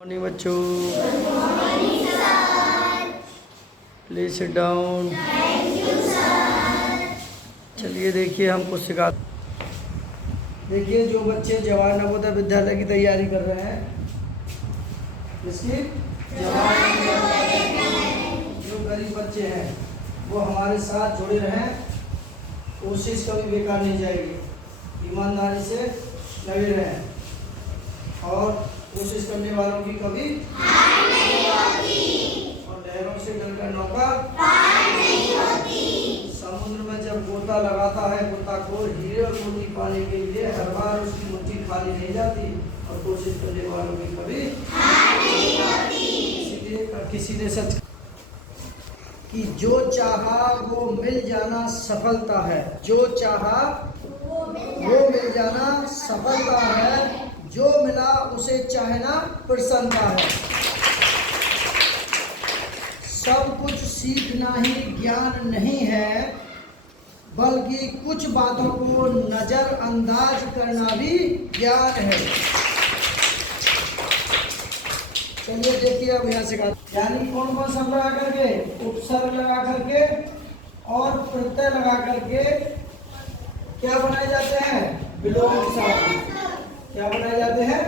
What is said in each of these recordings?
Morning बच्चों, please sit down. चलिए देखिए हम कुछ सिखा। देखिए जो बच्चे जवाहर नवोदय विद्यालय की तैयारी कर रहे हैं, इसकी जो गरीब बच्चे हैं वो हमारे साथ जुड़े रहें। कोशिश कभी बेकार नहीं जाएगी, ईमानदारी से लगे रहें और कोशिश करने वालों की कभी हार नहीं होती और लहरों से डरकर नौका पार नहीं होती। समुद्र में जब गोता लगाता है गोताखोर, हीरे और मोती पाने के लिए हर बार उसकी मुट्ठी खाली नहीं जाती और कोशिश करने वालों की कभी हार नहीं होती। इसीलिए किसी ने सच कि जो चाहा वो मिल जाना सफलता है, जो चाहा वो मिल जाना सफलता है, जो मिला उसे चाहना प्रसन्नता है। सब कुछ सीखना ही ज्ञान नहीं है, बल्कि कुछ बातों को नजरअंदाज करना भी ज्ञान है। चलिए देखिए अब यहाँ से यानी कौन कौन शब्द लगा करके, उपसर्ग लगा करके और प्रत्यय लगा करके क्या बनाए जाते हैं, विलोम शब्द। क्या बनाए जाते हैं,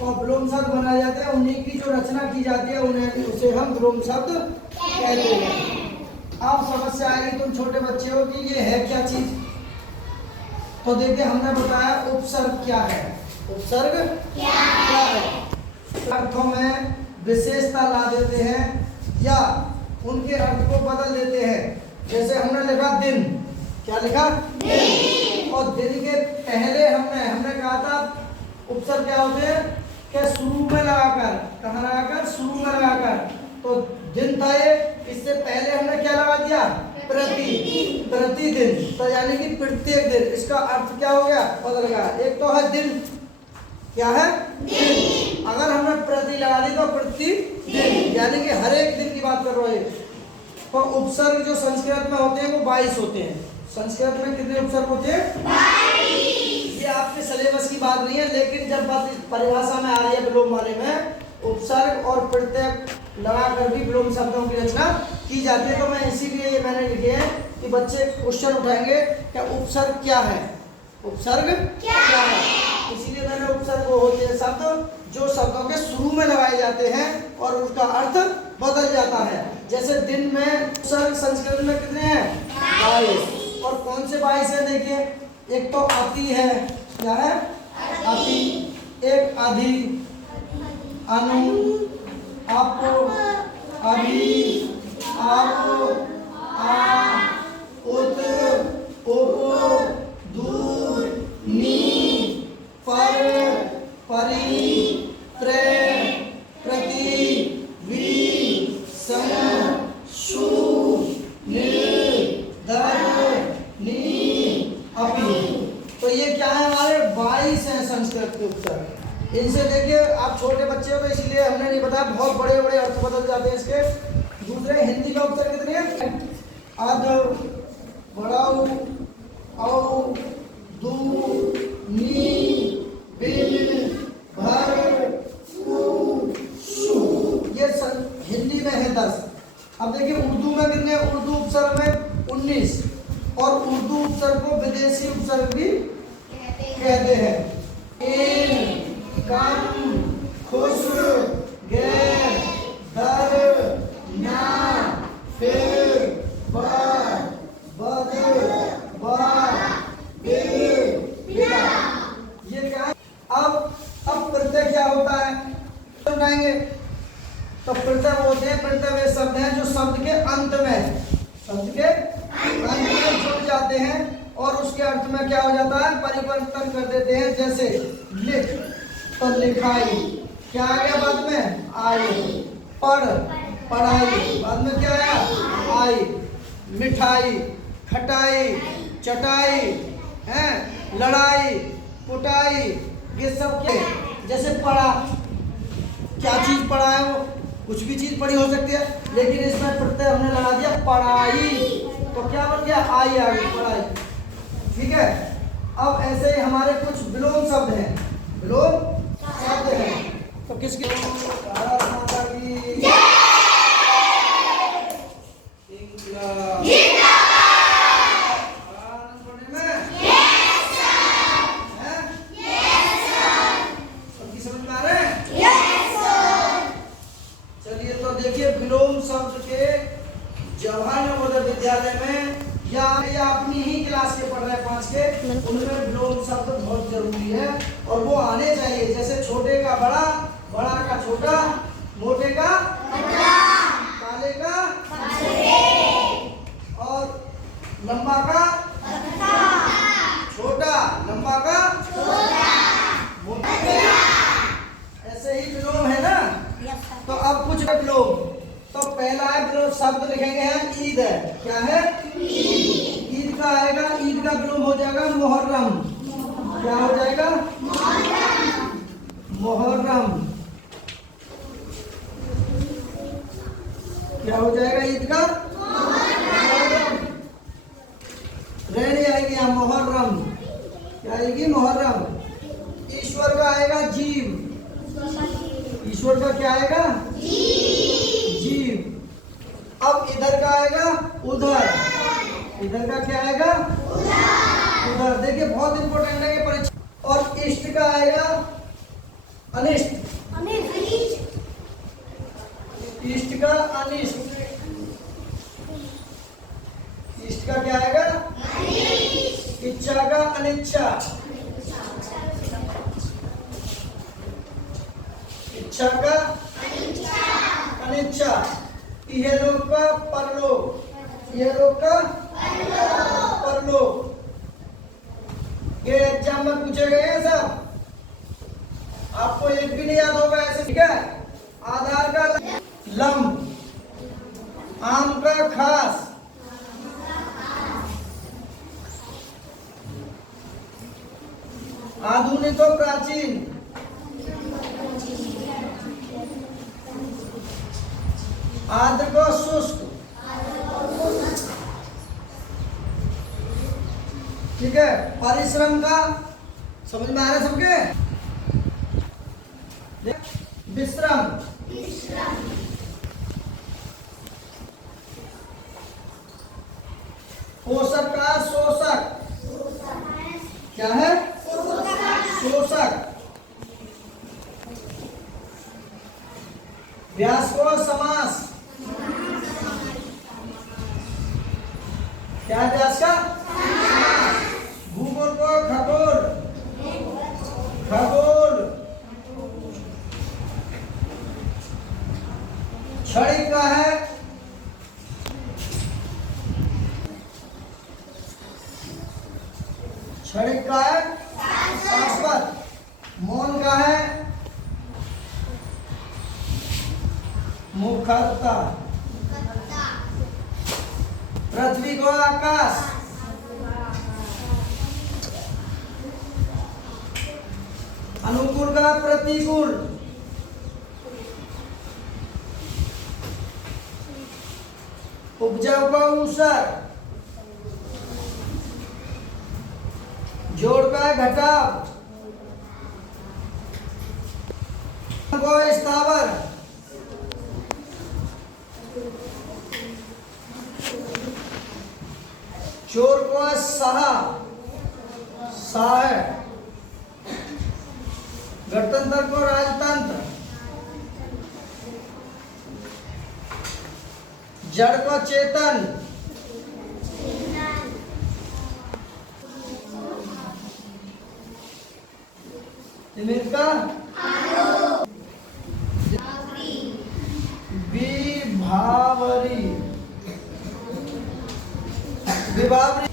और विलोम शब्द बनाए जाते हैं। उन्हीं की जो रचना की जाती है उन्हें उसे हम विलोम शब्द कहते हैं। अब समस्या आएगी, तुम छोटे बच्चे हो कि ये है क्या चीज। तो देखिए हमने बताया उपसर्ग क्या है, उपसर्ग क्या है। अर्थों में विशेषता ला देते हैं या उनके अर्थ को बदल देते हैं। जैसे हमने लिखा दिन, क्या लिखा दिन, और दिन के पहले हमने कहा था उपसर्ग क्या होते हैं कि शुरू में लगाकर, कहाँ लगाकर, शुरू में लगाकर। तो दिन था ये, इससे पहले हमने क्या लगा दिया, प्रतिदिन। तो यानी कि प्रत्येक दिन, इसका अर्थ क्या हो गया, बदल गया। एक तो है दिन, क्या है दिन। अगर हमने प्रति लगा दी तो प्रतिदिन, यानी कि हर एक दिन की बात कर रहे हैं। तो उपसर्ग जो संस्कृत में होते हैं वो 22 होते हैं। संस्कृत में कितने उपसर्ग होते हैं, 22। ये आपके सिलेबस की बात नहीं है, लेकिन जब बात परिभाषा में आ रही है विलोम वाले में, उपसर्ग और प्रत्यय लगाकर भी विलोम शब्दों की रचना की जाती है। तो मैं इसीलिए ये मैंने लिखे हैं कि बच्चे क्वेश्चन उठाएंगे कि उपसर्ग क्या है, उपसर्ग क्या है। इसीलिए मैंने उपसर्ग वो होते हैं शब्द जो शब्दों के शुरू में लगाए जाते हैं और उसका अर्थ बदल जाता है। जैसे दिन में उपसर्ग संस्कृत में कितने हैं, 22। और कौन से 22 है देखिए, एक तो अति है, क्या है अति, एक अधि, अनु, अप, अभि, आप, आ, उत, उप, दूर, नी, पर, परि, प्रे, प्रति, वि, सम, सु, नि, दर, नी, अपि। तो ये क्या है, हमारे 22 हैं संस्कृत के उपसर्ग। इनसे देखिए आप छोटे बच्चे हो तो इसलिए हमने नहीं बताया, बहुत बड़े बड़े अर्थ बदल जाते हैं इसके। दूसरे हिंदी का उपसर्ग कितने हैं, अध, बड़ाऊ, औ, दू, नी, बिन, भर, उ, सु। ये हिंदी में है 10। अब देखिए उर्दू में कितने, उर्दू उपसर्ग में 19। और उर्दू उपसर्ग को विदेशी उपसर्ग भी कहते हैं। इन, कम, खुश, गैर, दर, ना, फिर, बर, बद, बार, बिल, बिला। ये क्या है। अब प्रत्यय क्या होता है समझाएंगे। तो प्रत्यय होते हैं, प्रत्यय वे शब्द हैं जो शब्द के अंत में, शब्द के अंत में जुड़ जाते हैं और उसके अर्थ में क्या हो जाता है, परिवर्तन कर देते हैं। जैसे लिख, तो लिखाई, क्या आ गया बाद में, आई। पढ़, पढ़ाई, बाद में क्या आया, आई। मिठाई, खटाई, चटाई, है लड़ाई, कुटाई, ये सब क्या। जैसे पढ़ा, क्या चीज पढ़ा है, वो कुछ भी चीज पढ़ी हो सकती है, लेकिन इसमें प्रत्यय हमने लगा दिया पढ़ाई, तो क्या बन गया, आई आ गई, पढ़ाई। ठीक है। अब ऐसे ही हमारे कुछ विलोम शब्द हैं, विलोम शब्द हैं। किसकी? भारत माता की इंक्लाब समझ में आ रहे हैं? चलिए तो देखिए विलोम शब्द के जवाहर नवोदय विद्यालय में या अपनी ही क्लास के पढ़ रहे हैं 5 के, उनमें विलोम शब्द बहुत जरूरी है और वो आने चाहिए। जैसे छोटे का बड़ा, बड़ा का छोटा, मोटे का काले का और लंबा का छोटा, लंबा का मोटा। ऐसे ही विलोम है ना। तो अब कुछ विलोम। तो पहला विलोम शब्द लिखेंगे हम ईद है। क्या है? ईद का आएगा, ईद का विलोम हो जाएगा मुहर्रम। क्या हो जाएगा? मुहर्रम। क्या हो जाएगा ईद का? रहने आएगी यहाँ मुहर्रम। क्या आएगी? मुहर्रम। ईश्वर का आएगा जीव। ईश्वर का क्या आएगा? जीव। अब इधर का आएगा उधर। इधर का क्या आएगा? उधर। देखिए बहुत इंपॉर्टेंट है ये परीक्षा। और इष्ट का आएगा अनिष्ट। इष्ट का अनिष्ट। इष्ट का क्या आएगा? इच्छा का अनिच्छा। इच्छा का अनिच्छा। यह लोग का परलोक। यह लोग का परलोक। ये एग्जाम में पूछे गए हैं सब, आपको एक भी नहीं याद होगा ऐसे। ठीक है। आधार का लंब, आम का खास, आधुनिक और प्राचीन, आर्द्र को शुष्क। ठीक है। परिश्रम का समझ में आ रहा है सबके? विश्राम। पोषक का शोषक। क्या है? शोषक। व्यास को समास। क्या है व्यास का? भूगोल को खगोल। खगोल। छड़ी का है छड़ी का है शाश्वत। मौन का है मुखरता। पृथ्वी को आकाश। अनुकूल का प्रतिकूल। उपजाऊ का ऊसर। जोड़ का घटाव। को स्थावर। चोर को सहा। सा है। गणतंत्र को राजतंत्र। जड़ को चेतन। इनका विभावरी। विभावरी।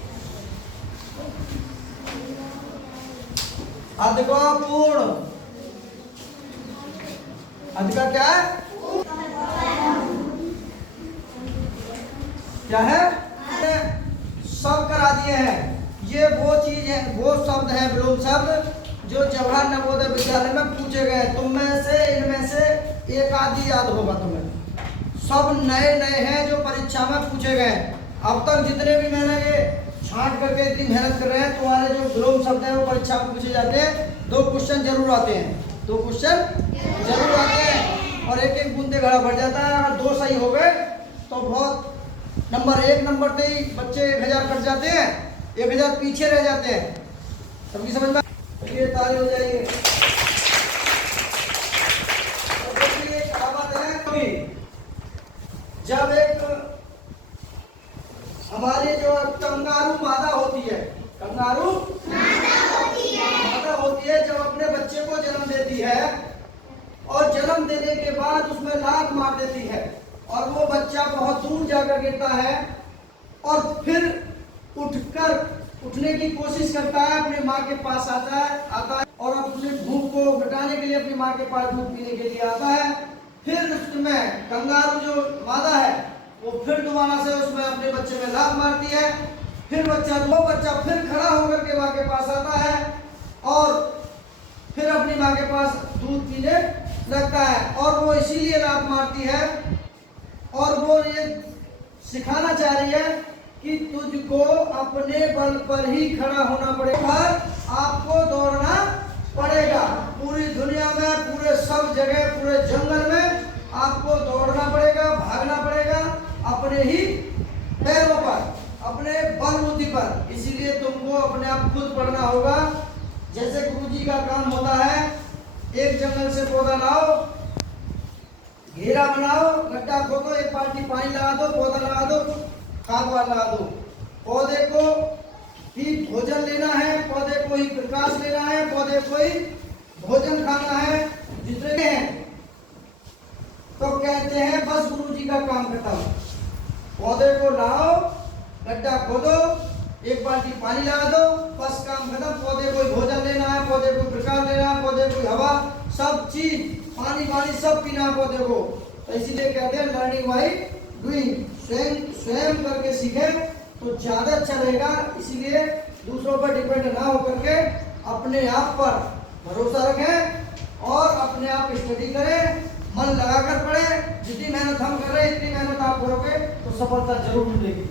अध को पूर्ण। अध का क्या है? क्या है? सब करा दिए हैं। ये वो चीज है, वो शब्द है विलोम शब्द जो जवाहर नवोदय विद्यालय में पूछे गए। तुम में से इनमें से एक आदि याद होगा तुम्हें। सब नए नए हैं जो परीक्षा में पूछे गए। अब तक जितने भी मैंने ये छांट करके इतनी मेहनत कर रहे हैं, तुम्हारे जो विलोम शब्द हैं वो परीक्षा में पूछे जाते हैं। 2 क्वेश्चन जरूर आते हैं। 2 क्वेश्चन जरूर आते हैं और एक एक बूंदे घड़ा भर जाता है। अगर 2 सही हो गए तो बहुत नंबर 1 नंबर से ही बच्चे 1000 कट जाते हैं, 1000 पीछे रह जाते हैं। सबकी समझ में ये ताली हो जाएगी। तो देखिए कहावत है कि जब एक हमारी जो कंगारू मादा होती है, कंगारू मादा होती है, जब अपने बच्चे को जन्म देती है और जन्म देने के बाद उसमें लात मार देती है और वो बच्चा बहुत दूर जाकर गिरता है और फिर उठने की कोशिश करता है, अपनी माँ के पास आता है और अपने भूख को मिटाने के लिए अपनी माँ के पास दूध पीने के लिए आता है। फिर उसमें कंगारू जो मादा है वो फिर दोबारा से उसमें अपने बच्चे में लात मारती है। फिर वो बच्चा फिर खड़ा होकर के माँ के पास आता है और फिर अपनी माँ के पास दूध पीने लगता है और वो इसीलिए लात मारती है और वो ये सिखाना चाह रही है कि तुझको अपने बल पर ही खड़ा होना पड़ेगा, आपको दौड़ना पड़ेगा। पूरी दुनिया में, पूरे सब जगह, पूरे जंगल में आपको दौड़ना पड़ेगा, भागना पड़ेगा अपने ही पैरों पर, अपने बल बुद्धि पर। इसीलिए तुमको अपने आप खुद पढ़ना होगा। जैसे गुरुजी का काम होता है, एक जंगल से पौधा लाओ, घेरा बनाओ, गड्ढा खोदो, 1 बाल्टी पानी लगा दो, पौधा लगा दो, खाद वाल लगा दो। पौधे को ही भोजन लेना है, पौधे को ही प्रकाश लेना है, पौधे को ही भोजन खाना है, जितने हैं। तो कहते हैं बस गुरुजी का काम खत्म। पौधे को लाओ, गड्ढा खोदो, 1 बाल्टी पानी लगा दो, बस काम खत्म। पौधे को भोजन लेना है, पौधे को प्रकाश लेना है, पौधे को हवा, सब चीज, पानी सब पीना है पौधे को। तो इसीलिए कहते हैं लर्निंग बाय डूइंग, स्वयं करके सीखे तो ज्यादा अच्छा रहेगा। इसीलिए दूसरों पर डिपेंड ना होकर के अपने आप पर भरोसा रखें और अपने आप स्टडी करें, मन लगाकर पढ़ें। जितनी मेहनत हम कर रहे हैं इतनी मेहनत आप करोगे तो सफलता जरूर मिलेगी।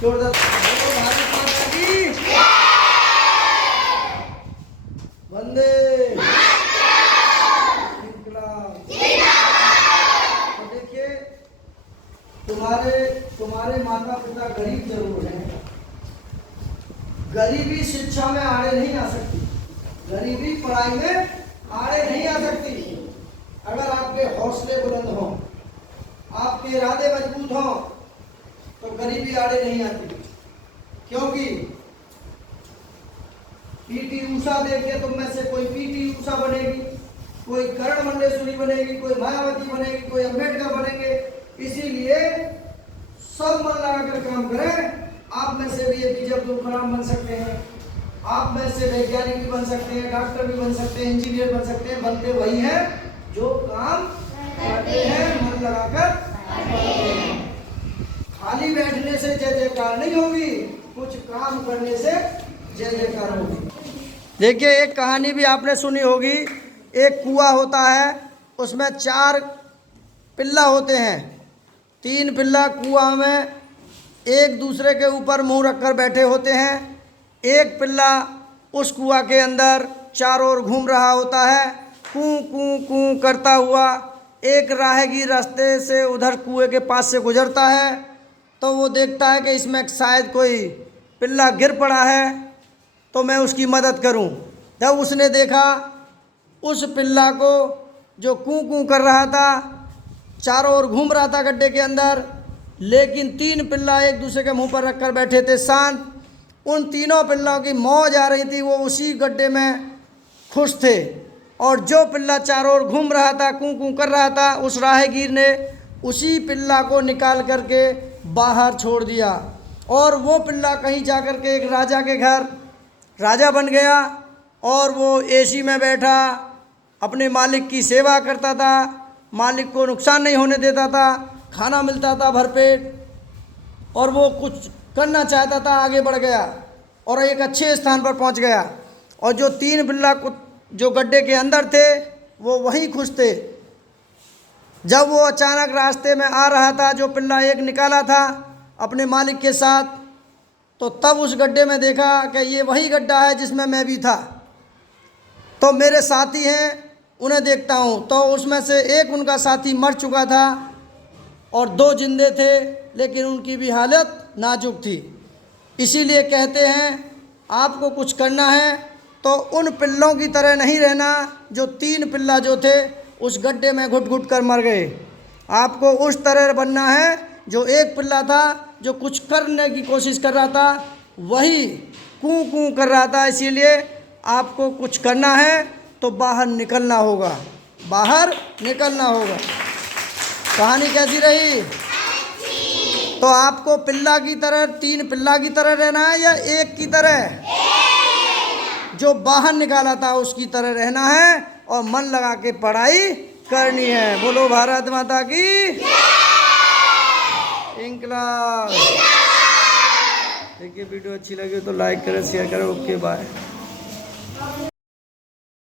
जोरदार भारत माता की वंदे तो देखिए, तुम्हारे माता पिता गरीब जरूर हैं, गरीबी शिक्षा में आड़े नहीं आ सकती, गरीबी पढ़ाई में आड़े नहीं आ सकती। अगर आपके हौसले बुलंद हों, आपके इरादे मजबूत हों तो गरीबी आड़े नहीं आती। क्योंकि पीटी ऊषा देखिए, तुम में से कोई पीटी ऊषा बनेगी, कोई करण मंडेश्वरी बनेगी, कोई मायावती बनेगी, कोई अम्बेडकर बनेंगे। इसीलिए सब मन लगाकर काम करें। आप में से भी एपीजे अब्दुल कलाम बन सकते हैं, आप में से वैज्ञानिक भी बन सकते हैं, डॉक्टर भी बन सकते हैं, इंजीनियर बन सकते हैं। बनते वही हैं जो काम करते हैं, मन लगाकर करते हैं। खाली बैठने से जय जयकार नहीं होगी, कुछ काम करने से जय जयकार होगी। देखिए, एक कहानी भी आपने सुनी होगी। एक कुआं होता है, उसमें 4 पिल्ला होते हैं। 3 पिल्ला कुआं में एक दूसरे के ऊपर मुंह रखकर बैठे होते हैं। एक पिल्ला उस कुआं के अंदर चारों ओर घूम रहा होता है, कूं कूं कूं करता हुआ। एक राहगीर रास्ते से उधर कुएं के पास से गुजरता है तो वो देखता है कि इसमें शायद कोई पिल्ला गिर पड़ा है तो मैं उसकी मदद करूं। जब उसने देखा उस पिल्ला को जो कूं कूं कर रहा था, चारों ओर घूम रहा था गड्ढे के अंदर, लेकिन 3 पिल्ला एक दूसरे के मुंह पर रखकर बैठे थे शांत। उन तीनों पिल्लों की मौज आ रही थी, वो उसी गड्ढे में खुश थे। और जो पिल्ला चारों ओर घूम रहा था, कूं कूं कर रहा था, उस राहगीर ने उसी पिल्ला को निकाल करके बाहर छोड़ दिया और वो पिल्ला कहीं जा कर के एक राजा के घर राजा बन गया और वो एसी में बैठा अपने मालिक की सेवा करता था, मालिक को नुकसान नहीं होने देता था, खाना मिलता था भरपेट और वो कुछ करना चाहता था, आगे बढ़ गया और एक अच्छे स्थान पर पहुंच गया। और जो 3 बिल्ला जो गड्ढे के अंदर थे वो वहीं खुश थे। जब वो अचानक रास्ते में आ रहा था, जो पिल्ला एक निकाला था अपने मालिक के साथ, तो तब उस गड्ढे में देखा कि ये वही गड्ढा है जिसमें मैं भी था। तो मेरे साथी हैं, उन्हें देखता हूँ, तो उसमें से एक उनका साथी मर चुका था और 2 जिंदे थे, लेकिन उनकी भी हालत नाजुक थी। इसीलिए कहते हैं आपको कुछ करना है तो उन पिल्लों की तरह नहीं रहना जो 3 पिल्ला जो थे उस गड्ढे में घुट घुट कर मर गए। आपको उस तरह बनना है जो एक पिल्ला था, जो कुछ करने की कोशिश कर रहा था, वही कूं कूं कर रहा था। इसीलिए आपको कुछ करना है तो बाहर निकलना होगा, बाहर निकलना होगा। कहानी कैसी रही? तो आपको पिल्ला की तरह, 3 पिल्ला की तरह रहना है या एक की तरह? जो बाहर निकाला था उसकी तरह रहना है और मन लगा के पढ़ाई करनी है। बोलो भारत माता की इंकलाब। देखिए वीडियो अच्छी लगी तो लाइक करें, शेयर करें। Okay bye.